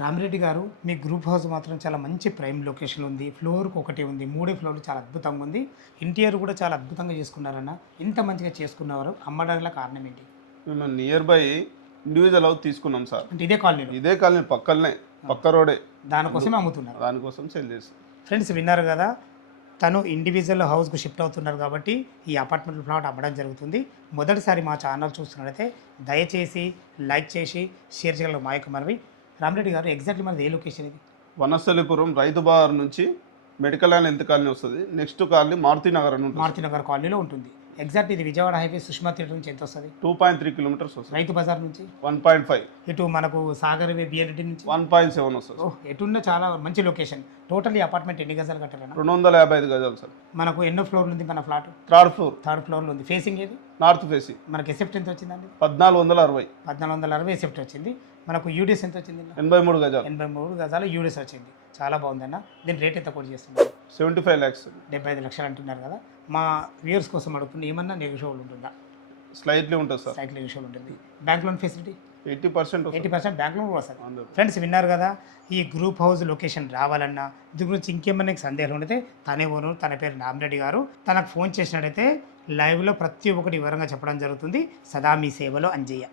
రామిరెడ్డి గారు మీ group house మాత్రం చాలా మంచి ప్రైమ్ లొకేషన్ ఉంది. ఫ్లోర్‌కి ఒకటి ఉంది. మూడే ఫ్లోర్‌లు చాలా అద్భుతంగా ఉంది. ఇంటీరియర్ కూడా చాలా అద్భుతంగా చేసుకున్నారన్న. ఇంత మంచిగా చేసుకున్నవారు అమ్మడానికి కారణం ఏంటి? మేము నియర్ బై ఇండివిజువల్ హౌస్ తీసుకున్నాం సార్. అంటే ఇదే కాలనీలో ఇదే కాలనీ పక్కనే, పక్క రోడే. దానికోసమే అమ్ముతున్నారు. దానికోసం సెల్ చేస్తాం. ఫ్రెండ్స్ విన్నారు కదా, తను ఇండివిజువల్ హౌస్కు షిఫ్ట్ అవుతున్నారు కాబట్టి ఈ అపార్ట్మెంట్ ఫ్లాట్ అమ్మడం జరుగుతుంది. మొదటిసారి మా ఛానల్ చూస్తున్నట్లయితే దయచేసి లైక్ చేసి షేర్ చేయగలరు మా యొక్క మనవి. రామిరెడ్డి గారు ఎగ్జాక్ట్లీ మనది ఏ లొకేషన్ ఇది? వనస్థలిపురం రైతు బజార్ నుంచి మెడికల్ ల్యాండ్ ఎంత కాలనీ వస్తుంది, నెక్స్ట్ కాలనీ మారుతి నగర్ అని ఉంటుంది. మారుతి నగర్ కాలనీలో ఉంటుంది. ఎగ్జాక్ట్ ఇది విజయవాడ హైవే సుష్మా థియేటర్ నుంచి ఎంత వస్తుంది? 2.3 కిలోమీటర్స్ వస్తుంది. రైతు బజార్ నుంచి 1.5. ఇటు మనకు సాగర్ వే బిఎల్టీ నుంచి 1.7 వస్తుంది. ఓహ్, ఎటున్న చాలా మంచి లొకేషన్. టోటల్ ఈ అపార్ట్మెంట్ ఎన్ని గజాలు కట్టారన్న? 255 గజాలు సార్. మనకు ఎన్నో ఫ్లోర్లు ఉంది మన ఫ్లాట్? Third floor. థర్డ్ ఫ్లోర్లో ఉంది. ఫేసింగ్ ఏది? North facing. మనకి ఎసెప్ట్ ఎంత వచ్చిందండి? 1460. 1460 ఎసెప్ట్ వచ్చింది. మనకు యూడిఎస్ ఎంత వచ్చింది? 83 గజాలు. 83 గజాలు యూడిఎస్ వచ్చింది. చాలా బాగుందన్న. దీని రేట్ ఎంత కోట్ చేస్తున్నారు? 75 lakhs. 75 లక్షలు అంటున్నారు కదా. మా వ్యూయర్స్ కోసం అడుగుతుంది, ఏమన్నా నెగోషియబుల్ ఉంటుందా? స్లైట్లీ ఉంటుంది సార్. స్లైట్లీ నెగోషియబుల్ ఉంటుంది. Bank loan facility 80%. 80% bank loan కూడా వస్తుంది. ఫ్రెండ్స్ విన్నారు కదా, ఈ గ్రూప్ హౌస్ లొకేషన్ రావాలన్నా దీని గురించి ఇంకేమన్నా సందేహాలు ఉంటే తనే ఓనర్, తన పేరు రామిరెడ్డి గారు. తనకు ఫోన్ చేసినట్టయితే లైవ్లో ప్రతి ఒక్కటి వివరంగా చెప్పడం జరుగుతుంది. సదా మీ సేవలో అంజయ్య.